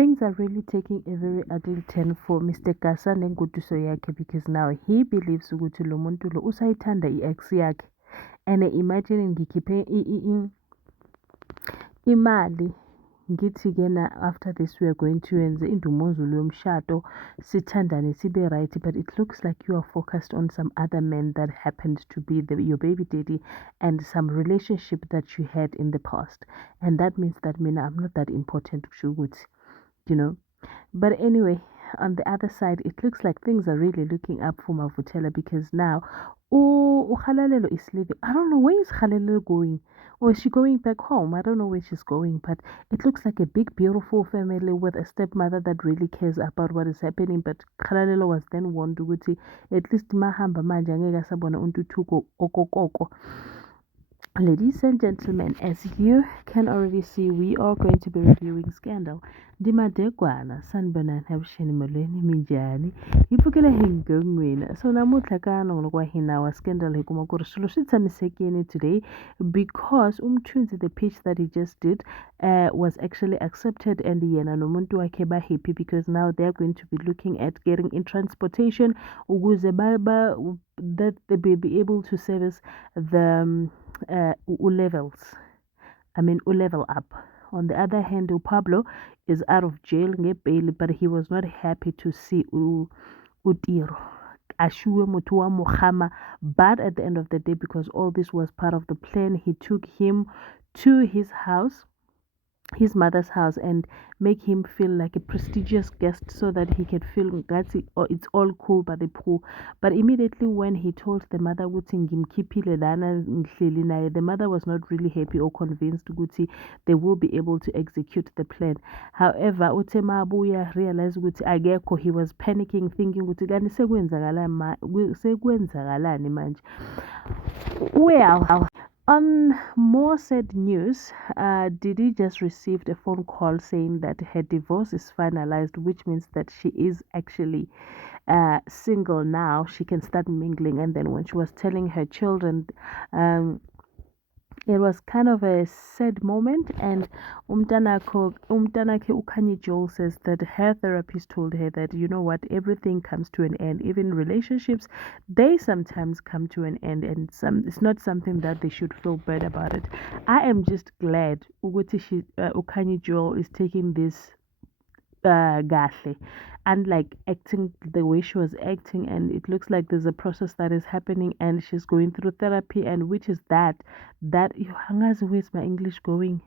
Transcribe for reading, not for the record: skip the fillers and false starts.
things are really taking a very ugly turn for Mr. Gasa nengoduso yakhe, because now he believes ukuthi lo muntu lo usayithanda i-ex yakhe, and imagine ngikhiphe imali ngithi kena after this we are going to yenza indumezulu yomshado sithandane sibe right, but it looks like you are focused on some other man that happened to be your baby daddy and some relationship that you had in the past, and that means that mina I'm not that important kusho ukuthi, you know. But anyway, on the other side, it looks like things are really looking up for Mavutela, because now Ukhalalelo is leaving. I don't know, where is Khalalelo going? Or is she going back home? I don't know where she's going, but it looks like a big, beautiful family with a stepmother that really cares about what is happening. But Khalalelo was then warned ukuthi at least mahamba manje angeke asabona untuthuko okokoko. Ladies and gentlemen, as you can already see, we are going to be reviewing Scandal. Dimadegwana, sanibonani abusheni molweni minjani ipfukela hi ngongwini. So namuntlha ka nongonoko wa hina wa Scandal hi kuma ku ri swilo swi tshamisekile today, because umthunzi, the pitch that he just did was actually accepted, and yena nomuntu wakhe ba happy because now they are going to be looking at getting in transportation ukuze that they will be able to service the levels. I mean, level up. On the other hand, Pablo is out of jail, bail, but he was not happy to see Utiro. Ashuwe Mutua Muhama, but at the end of the day, because all this was part of the plan, he took him to his house, his mother's house, and make him feel like a prestigious guest so that he could feel it's all cool by the pool. But immediately when he told the mother the mother was not really happy or convinced Guti they will be able to execute the plan. However, Utema Abuya realized Guti Ageko, he was panicking, thinking Guti manje. Well, on more sad news, Didi just received a phone call saying that her divorce is finalized, which means that she is actually single now. She can start mingling. And then when she was telling her children, it was kind of a sad moment, and Umtanake Ukani Joel says that her therapist told her that, you know what, everything comes to an end. Even relationships, they sometimes come to an end, and it's not something that they should feel bad about it. I am just glad Ukani Joel is taking this gahle, and like acting the way she was acting, and it looks like there's a process that is happening and she's going through therapy, and which is that where's my English going,